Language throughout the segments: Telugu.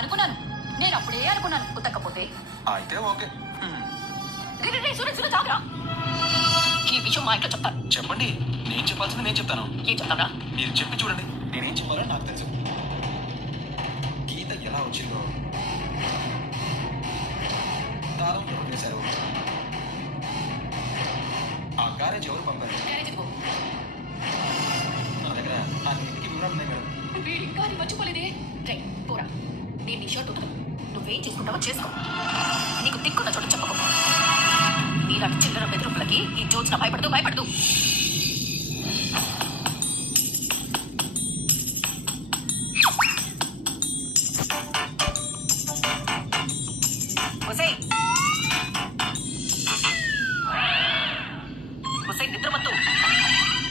అనుకున్నాను, నేను అప్పుడే అనుకున్నాను ఉతకపోతే. అయితే ఓకే. చావరా, ఈ విషయం మా ఇంట్లో చెప్తాను. చెప్పండి, నేను చెప్పాల్సింది నేను చెప్తాను. ఏం చెప్తారా? మీరు చెప్పి చూడండి, నేనేం చెప్పాలో నాకు తెలుసు. గీత ఎలా వచ్చిందో, తాళం ఎవరు వేశారు, ఆ క్యారేజ్ ఎవరు పంపారు, నా దగ్గర అన్నింటికి వివరాలు ఉన్నాయి మేడం. వీడు ఇంకా అది మర్చిపోలేదే. రే పోరా, నేను నీ షర్ట్ ఉతకను, నువ్వేం చేసుకుంటావో చేసుకో. నీకు దిక్కున్న చోట చెప్పకు. నీలాంటి చిల్లర బెదిరింపులకి ఈ జ్యోత్స్న భయపడదు. నిద్రమత్తు,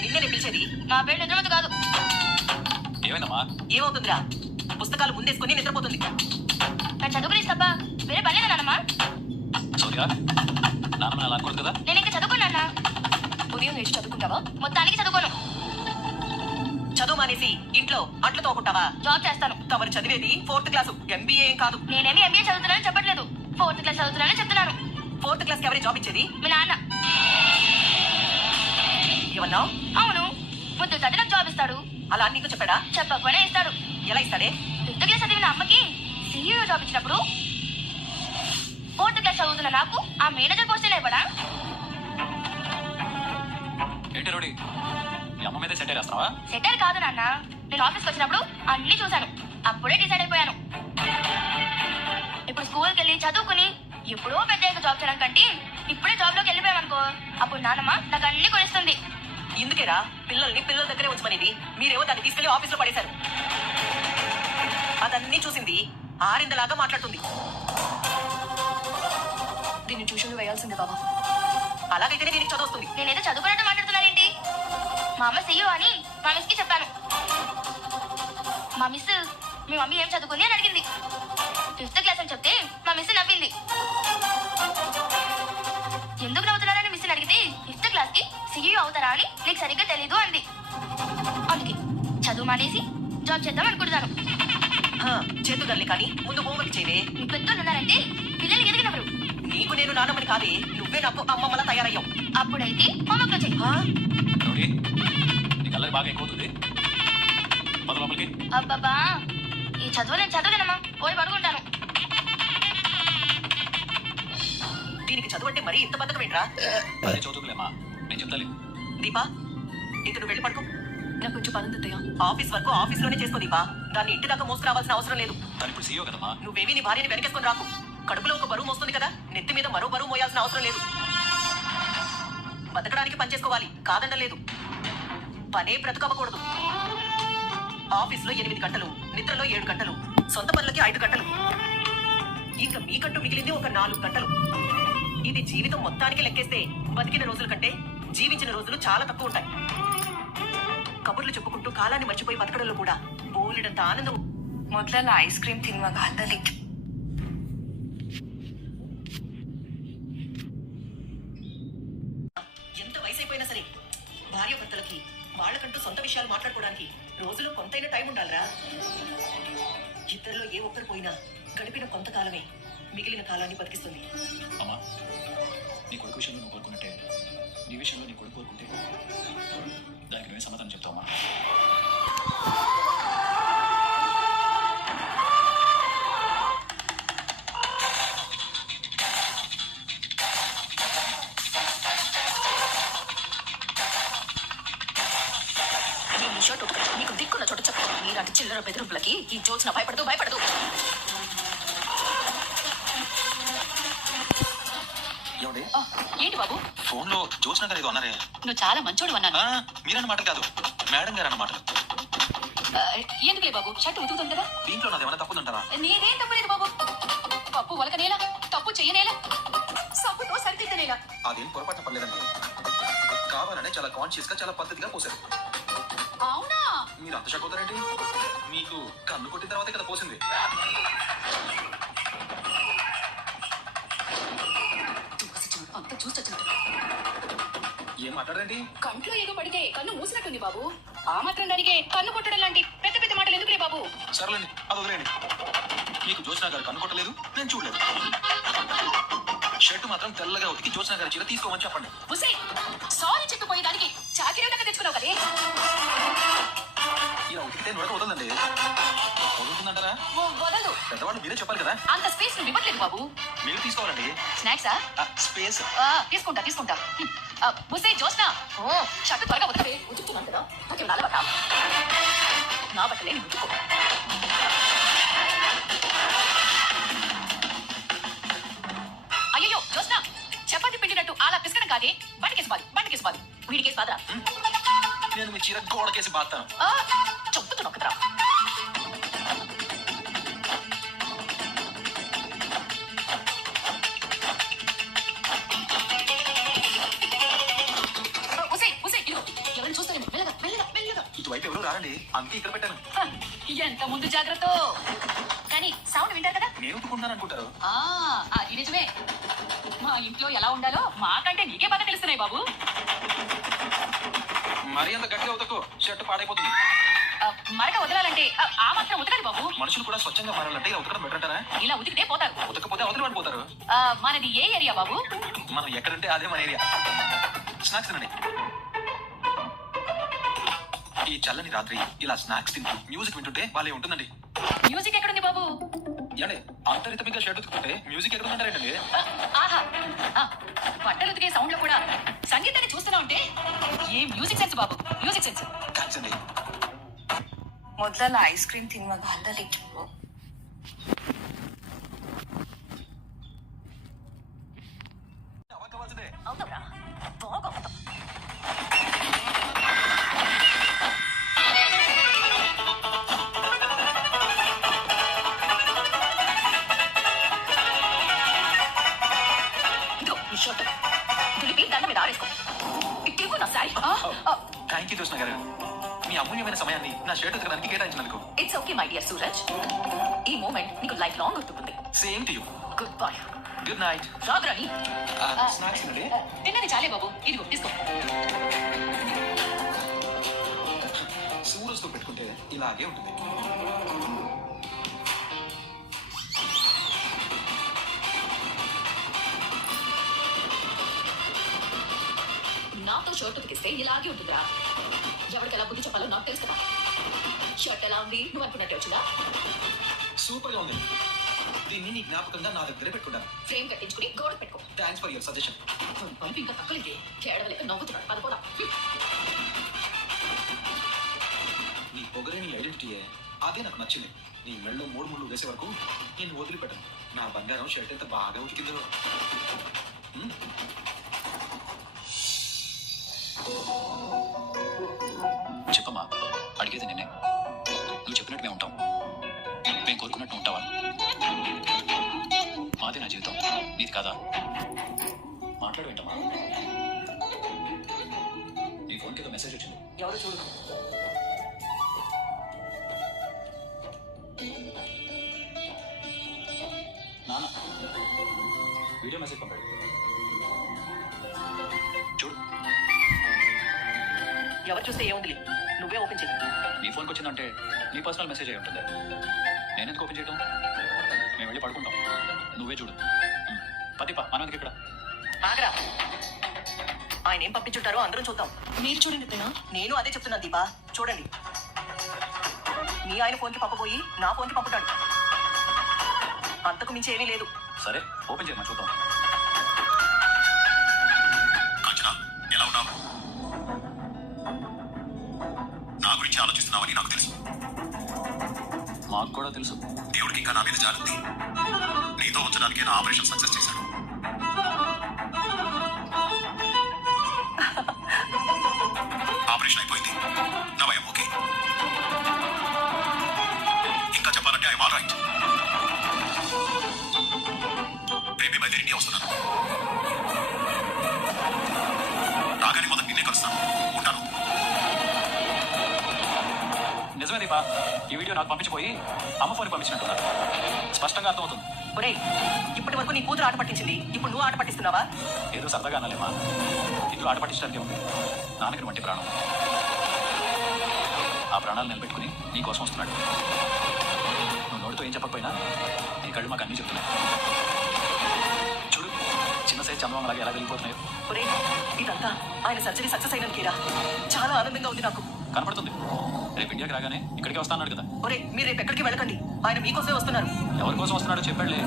నిన్నే పిలిచేది. నా పేరు నిద్రమత్తు కాదు. ఏమైందమ్మా? ఏమవుతుందిరా, పుస్తకాలు ముందేసుకుని నిద్రపోతుంది. నా చదువుకుని తప్ప వేరే పర్లేదా నాన్నమ్మా? సౌర్య, నాన్నమ్మ అలా అనుకోదు కదా. నేను ఇంకా చదువుకున్నా. ఉదయం లేచి చదువుకుంటావా? మొత్తానికి చదువుకోను. చదువు మానేసి ఇంట్లో అంట్లు తోకుంటావా? జాబ్ చేస్తాను. తమరు చదివేది 4th క్లాసు, MBA ఏం కాదు. నేనేమి MBA చదువుతున్నానని చెప్పట్లేదు, 4th క్లాస్ చదువుతున్నానని చెప్తున్నాను. 4th క్లాస్కి ఎవరైనా జాబ్ ఇచ్చేది? మీ నాన్న. ఏమన్నావు? అవును, ముందు చదివి నాకు జాబ్ ఇస్తాడు. అలా నీకు చెప్పాడా? చెప్పకపోయినా ఇస్తాడు. ఎలా ఇస్తాడే? 5th క్లాస్ చదివిన అమ్మకి CEO జాబ్ ఇచ్చినప్పుడు 4th క్లాస్ చదువుతున్న నాకు ఆ మేనేజర్ పోస్టే ఇవ్వడా? ఏంటి రోడి, మీ అమ్మ మీద సెటర్ వేస్తావా? సెటర్ కాదు నాన్న, నేను ఆఫీస్కి వచ్చినప్పుడు అన్ని చూశాను, అప్పుడే డిసైడ్ అయిపోయాను. ఇప్పుడు స్కూల్కి వెళ్ళి చదువుకుని ఎప్పుడో పెద్ద జాబ్ చేయడం కంటే ఇప్పుడే జాబ్ లోకి వెళ్ళిపోయామనుకో, అప్పుడు నాన్నమ్మ నాకు అన్ని కొనిస్తుంది. ఇందుకేరా పిల్లల్ని పిల్లల దగ్గరే ఉంచమనేది. మీరేమో దాన్ని తీసుకెళ్లి ఆఫీస్ లో పడేశారు. అదన్నీ చూసింది ఆరిందలాగా మాట్లాడుతుంది. దీన్ని ట్యూషన్లు వేయాల్సింది బాబా. అలాగైతేనే దీనికి చదువు వస్తుంది. నేనేదో చదువుకున్నట్టు మాట్లాడుతున్నానేంటి? మా అమ్మ CEO అని మా మిస్ కి చెప్పాను. మా మిస్ మీ మమ్మీ ఏం చదువుకుంది అని అడిగింది. 5th క్లాస్ అని చెప్తే మా మిస్ నవ్వింది. ఎందుకు నవ్వుతున్నారని మిస్ అడిగితే 5th క్లాస్ కి CEO అవుతారా అని నీకు సరిగ్గా తెలీదు అంది. అందుకే చదువు మానేసి జాబ్ చేద్దాం అనుకుంటున్నాను. చేతుగల్లి కానీ ముందు హోంవర్క్ చేయవే. నీ పెద్దలు ఉన్నారంటే పిల్లలు ఎదిగినప్పుడు. నీకు నేను నాన్నమ్మని కాదే, నువ్వే నాకు అమ్మమ్మలా తయారయ్యావు. అప్పుడైతే హోంవర్క్ లో చెయ్యి. బాగా ఎక్కువవుతుంది. అబ్బబ్బా, ఈ చదువు నేను చదవలేనమ్మా, పోయి పడుకుంటాను. దీనికి చదువు అంటే మరీ ఇంత బద్దకం ఏంట్రా? చదువుకులేమ్మా, నేను చెప్తాను. దీపా, ఇంక నువ్వు వెళ్ళి పడుకో. నాకు కొంచెం పని ఉంది. ఆఫీస్ వర్క్ ఆఫీస్ లోనే చేసుకో దీపా, దాన్ని ఇంటి దాకా మోసుకురావాల్సిన అవసరం లేదు. ఇప్పుడు CEO కదమ్మా. నువ్వేమీ నీ భార్యని వెనకేసుకొని రాకు. కడుపులో ఒక బరువు మోస్తుంది కదా, నెత్తి మీద మరో బరువు మోయాల్సిన అవసరం లేదు. బతకడానికి పని చేసుకోవాలి, కాదండలేదు. పనే బ్రతకవ్వకూడదు. ఆఫీస్ లో 8 గంటలు, నిద్రలో 7 గంటలు, సొంత పనులకి 5 గంటలు, ఇంకా మీకంటూ మిగిలింది ఒక 4 గంటలు. ఇది జీవితం మొత్తానికి లెక్కేస్తే బతికిన రోజుల కంటే జీవించిన రోజులు చాలా తక్కువ ఉంటాయి. కబుర్లు చెప్పుకుంటూ కాలాన్ని మర్చిపోయి బతకడంలో కూడా బోలెడంత ఆనందం. ಮೊದಲೆಲ್ಲ ಐಸ್ ಕ್ರೀಮ್ ತಿನ್ನುವಾಗ ಹತ್ತಲ್ಲಿ ఎంత వయసు అయిపోయినా సరే భార్యాభర్తలకి వాళ్ళకంటూ సొంత విషయాలు మాట్లాడుకోవడానికి రోజులో కొంతైనా టైం ఉండాలిరా. ఇద్దరిలో ఏ ఒక్కరు పోయినా గడిపిన కొంతకాలమే మిగిలిన కాలాన్ని బతికిస్తుంది. అమ్మా, నీ కొడుకు విషయంలో నువ్వు కోరుకున్నట్టే నీ విషయంలో నీ కొడుకు కోరుకుంటే దానికి నువ్వే సమాధానం చెప్తావమ్మా. నీకు దిక్కున్న చోట చెప్పు. నీలాంటి చిల్లర బెదిరింపులకి ఈ జ్యోత్స్న భయపడదు. ఏంటి బాబు, ఫోన్ లో జ్యోత్స్న గారు ఏదో అన్నారే. నువ్వు చాలా మంచోడు అన్నాను. మీరన్న మాటలు కాదు, మేడం గారు అన్న మాటలు. ఎందుకులే బాబు, షర్ట్ ఉతుకుతుంది కదా. దీంట్లో నాదేమైనా తప్పుందంటారా? నేనేం తప్పులేదు బాబు. పప్పు వలకనేలా, తప్పు చెయ్యనేలా, సబ్బుతో సరిదిద్దనేలా. అదేం పొరపాటు పర్లేదండి. కావాలనే చాలా కాన్షియస్ గా చాలా పద్ధతిగా పోసారు. అవునా? మీరు అంత షాక్ అవుతారండి? మీకు కన్ను కొట్టిన తర్వాతే కదా పోసింది. అంత చూసొచ్చినట్టు ఏం మాట్లాడండి? కంట్లో ఏదో పడితే కన్ను మూసినట్టుంది బాబు. ఆ మాత్రం దానికే కన్ను కొట్టడం లాంటి పెద్ద పెద్ద మాటలు ఎందుకులే బాబు. బాబు. సర్లేండి, అది వదిలేండి. మీకు జ్యోత్స్నా గారు కనుకోవట్లేదు, నేను చూడలేదు. షర్టు మాత్రం తెల్లగా ఉతికి జ్యోత్స్నా గారి చీర తీసుకోమని చెప్పండి. ఉసే, సారీ చెప్పిపోయేదానికి చాకిరేలాగా తెచ్చుకున్నావు కదే. ఇలా ఉతికితే నొరక వదలండి. వదులుతుందంటారా? వదలు. పెద్దవాళ్ళు మీరే చెప్పాలి కదా. అంత స్పేస్ నువ్వు ఇవ్వట్లేదు బాబు. మీరు తీసుకోవాలండి స్నాక్సా? స్పేస్. తీసుకుంటా. ఉసే జోస్నా, షర్టు త్వరగా వదిలే. ఉతుకుతున్నాను కదా, నాకేం అలవాట? నా బట్టలే నేను ఉతుకో. అయ్యో జోస్నా, చపాతి పిండినట్టు అలా పిసకడం కాదే. బండికేసి బాది. వీడికేసి బాదరా. నేను మీ చీర గోడకేసి బాస్తాను. చెప్తున్నావు కదరా. ఎవరైనా చూస్తారేమో, మెల్లగా. ఇటువైపు ఎవరు రారండి, అందుకే ఇక్కడ పెట్టాను. ఎంత ముందు జాగ్రత్త. కానీ సౌండ్ వింటారు కదా. నేను ఉతుకుంటున్నాను అనుకుంటారు. అది నిజమే. మా ఇంట్లో ఎలా ఉండాలో మాకంటే నీకే బాగా తెలుస్తున్నాయి బాబు. మరీ అంత గట్టిగా ఉతకు, షర్ట్ పాడైపోతుంది. మరక వదలాలంటే ఆ మాత్రం ఉతకాలి బాబు. మనుషులు కూడా స్వచ్ఛంగా మారాలంటే ఇలా ఉతకడం బెటర్ అంటారా? ఇలా ఉతికితే పోతారు. ఉతకపోతే అవతలి వాడు పోతారు. మనది ఏ ఏరియా బాబు? మనం ఎక్కడంటే అదే మన ఏరియా. స్నాక్స్ తినండి. ఈ చల్లని రాత్రి ఇలా స్నాక్స్ తింటూ మ్యూజిక్ వింటుంటే వాళ్ళే ఉంటుందండి. మ్యూజిక్ ఎక్కడుంది బాబు? ఏండి అంతరితమిగా షర్ట్ ఉతుకుంటే మ్యూజిక్ ఎక్కడుంటారేంటండి? ఆహా, బట్టలు ఉతికే సౌండ్ లో కూడా సంగీతాన్ని చూస్తున్నావు అంటే ఏ మ్యూజిక్ సెన్స్ బాబు, మ్యూజిక్ సెన్స్. థ్యాంక్స్ అండి. ಮೊದಲೆಲ್ಲ ಐಸ್ ಕ್ರೀಮ್ ತಿನ್ನುವಾಗ ಅಲ್ಲಲ್ಲಿ అవుతావురా, బాగా అవుతావు. ఇదిగో ఈ షర్ట్ దులిపి దండ మీద ఆరేసుకో. ఇట్టివ్వు నా శారీ. థ్యాంక్ యూ జ్యోత్స్నా గారు, మీ అమూల్యమైన సమయాన్ని నా షర్ట్ ఉతకడానికి కేటాయించినందుకు. It's okay my dear Suraj. ఈ మూమెంట్ నీకు లైఫ్ లాంగ్ గుర్తుకుంది. Same to you. Goodbye. Good night. రాదురాని. స్నాక్స్ అండి. తిన్నది చాలే బాబు, ఇదిగో తీసుకో. సూరజ్తో పెట్టుకుంటే ఇలాగే ఉంటుంది. నాతో షర్ట్ ఉతికిస్తే ఇలాగే ఉంటుందా? ఎవరికి ఎలా బుద్ధి చెప్పాలో నాకు తెలుసు కదా. షర్ట్ ఎలా ఉంది, నువ్వు అనుకున్నట్టే వచ్చిందా? సూపర్ గా ఉంది. దీన్ని నీ జ్ఞాపకంగా నా దగ్గరే పెట్టుకుంటాను. ఫ్రేమ్ కట్టించుకుని గోడ పెట్టుకో. Thanks for your suggestion. పలుపు ఇంకా తక్కువైంది, కేడవలేక నవ్వుతున్నాడు. పదపోదా. నీ పొగరే నీ ఐడెంటిటీయే, అదే నాకు నచ్చింది. నీ మెళ్ళలో 3 ముళ్ళు వేసే వరకు నేను వదిలిపెట్టను. నా బంగారం షర్ట్ ఎంత బాగా ఉతికిందో. చెప్పమ్మా, అడిగేది నిన్నే. నువ్వు చెప్పినట్టు మేము ఉంటాం. మేము కోరుకున్నట్టు ఉంటావా? మాదే నా జీవితం, నీది కాదా? మాట్లాడవేంటమ్మా? నీ ఫోన్కి ఏదో మెసేజ్ వచ్చింది. ఎవరు చూడు. నాన్న వీడియో మెసేజ్ పంపాడు, చూడు. ఎవరు చూస్తే ఏముందిలే, నువ్వే ఓపెన్ చెయ్యి. నీ ఫోన్కి వచ్చిందంటే నీ పర్సనల్ మెసేజ్ అయి ఉంటుంది. నేనెందుకు ఓపెన్ చేయటం? మేము వెళ్ళి పడుకుంటాం, నువ్వే చూడు. పతిపా మనకి ఇక్కడ ఆగరా, ఆయన ఏం పంపించుంటారో అందరూ చూద్దాం. మీరు చూడండి ప్రేమ. నేను అదే చెప్తున్నాను దీపా, చూడండి. మీ ఆయన ఫోన్కి పంపబోయి నా ఫోన్కి పంపుతాడు. అంతకు మించి ఏమీ లేదు. సరే ఓపెన్ చేయమని చూద్దాం. ఎలా ఉన్నావు? నా గురించి ఆలోచిస్తున్నావని నాకు తెలుసు. మాకు కూడా తెలుసు. దేవుడికి ఇంకా నా మీద జాగ్రత్త. నీతో ఉంచడానికి నా ఆపరేషన్ సక్సెస్ చేశాడు. ఆపరేషన్ అయిపోయింది. నా భయం ఓకే. ఇంకా చెప్పాలంటే ఐఎమ్ ఆల్ రైట్. రేపే బయలుదేరి ఇండియా వస్తున్నాను. రాగానే మొదటి నిన్నే కలుస్తాను. ఉంటాను. నిజమే దీపా, ఈ వీడియో నాకు పంపించిపోయి అమ్మ ఫోన్ పంపించినట్టున్నా. స్పష్టంగా అర్థమవుతుంది. ఒరేయ్, ఇప్పటి వరకు నీ కూతురు ఆట పట్టించింది, ఇప్పుడు నువ్వు ఆట పట్టిస్తున్నావా? ఏదో సరదాగా అనాలేమా, ఇందులో ఆట పట్టించడానికి ఉంది. నాన్నకి వంటి ప్రాణం. ఆ ప్రాణాలు నిలబెట్టుకుని నీ కోసం వస్తున్నాడు. నువ్వు నోటితో ఏం చెప్పకపోయినా నీ కళ్ళు మాకు అన్నీ చెప్తున్నాయి. చూడు, చిన్న సైజ్ చందమం అలాగే ఎలా వెళ్ళిపోతున్నాయో. ఒరే, ఇదంతా ఆయన సర్జరీ సక్సెస్ అయినందుకేరా. చాలా ఆనందంగా ఉంది నాకు. కనపడుతుంది. రేపు ఇండియాకి రాగానే ఇక్కడికే వస్తా అన్నాడు కదా. ఒరే, మీరు రేపు ఎక్కడికి వెళ్ళకండి. ఆయన మీకోసమే వస్తున్నారు. ఎవరి కోసం వస్తున్నాడో చెప్పాడులే.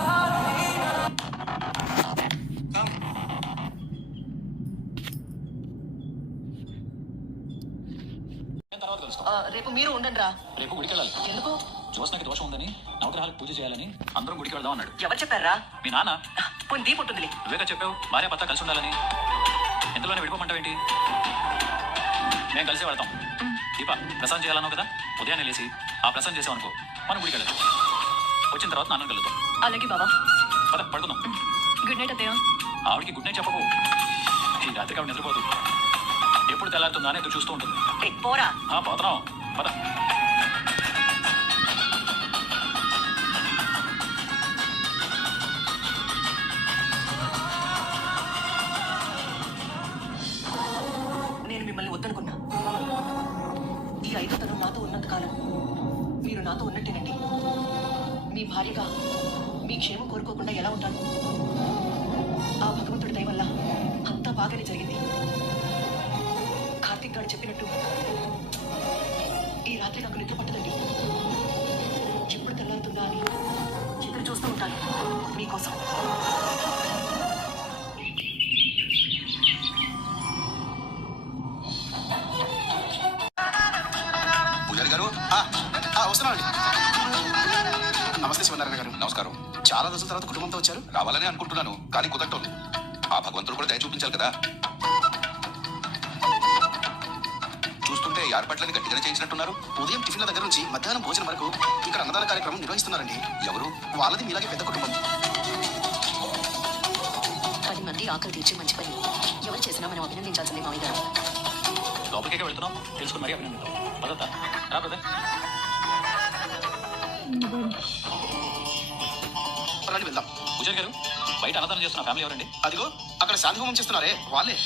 నేను తర్వాత కలుస్తాం. రేపు మీరు ఉండండి రా. రేపు గుడికి వెళ్ళాలి. ఎందుకు? జ్యోత్స్నకి దోషం ఉందని నవగ్రహాలకు పూజ చేయాలని అందరం గుడికి వెళ్దాం అన్నాడు. ఎవరు చెప్పారా? మీ నాన్న. పోనీ దీపు ఉంటుందిలే. నువ్వేగా చెప్పావు భార్య భర్త కలిసి ఉండాలని. ఇందులోనే విడిపోమంటావేంటి? మేము కలిసి వెళ్తాం. దీప, ప్రసాదం చేయాలన్నావు కదా, ఉదయాన్నే లేచి ఆ ప్రసాదం చేసామనుకో, మనం గుడికి వెళ్దాం. వచ్చిన తర్వాత నాన్న కలుద్దాం. అలాగే బాబా. పద, పడుకుందాం. గుడ్ నైట్ అత్తయ్య. ఆవిడికి గుడ్ నైట్ చెప్పకు. ఈ రాత్రికి ఆవిడ నిద్రపోదు. ఎప్పుడు తెల్లారుతుందా అని ఎదురు చూస్తూ ఉంటుంది. పోరా. పోతున్నాం. పద. నేను మిమ్మల్ని వద్దనుకున్నా. ఈ 5వ తరం నాతో ఉన్నంత కాలం మీరు నాతో ఉన్నట్టేనండి. మీ భార్యగా మీ క్షేమం కోరుకోకుండా ఎలా ఉంటాను? ఆ భగవంతుడి దయ వల్ల అంతా బాగానే జరిగింది. కార్తీక్ గారు చెప్పినట్టు ఈ రాత్రి నాకు నిద్ర పట్టదండి. ఎప్పుడు తెల్లారుతుందా అని ఎదురు చూస్తూ ఉంటాను మీకోసం. పూజారి గారు వస్తున్నామండి. నమస్తే శివనారాయణ గారు. నమస్కారం. చాలా రోజుల తర్వాత కుటుంబంతో వచ్చారు. రావాలని అనుకుంటున్నాను, కానీ కుదరటోంది. ఆ భగవంతుడు కూడా దయ చూపించాలి కదా. చూస్తుంటే ఏర్పాట్లని గట్టిగానే చేయించినట్టున్నారు. ఉదయం టిఫిన్ల దగ్గర నుంచి మధ్యాహ్నం భోజనం వరకు ఇక్కడ అన్నదాన కార్యక్రమం నిర్వహిస్తున్నారండి. ఎవరు? వాళ్ళది మీలాగే పెద్ద కుటుంబం. 10 మంది ఆకలి తీర్చి మంచి పని ఎవరు చేసినా మనం అభినందించాల్సిందే మామయ్య గారు. లోపలికే వెళ్తున్నాం, తెలుసుకుని మరీ అభినందిద్దాం. పదతా రా బ్రదర్. రండి వెళ్దాం. పూజారి గారు, బయట అన్నదానం చేస్తున్న ఫ్యామిలీ ఎవరండి? అదిగో అక్కడ శాంతి హోమం చేస్తున్నారే వాళ్ళే.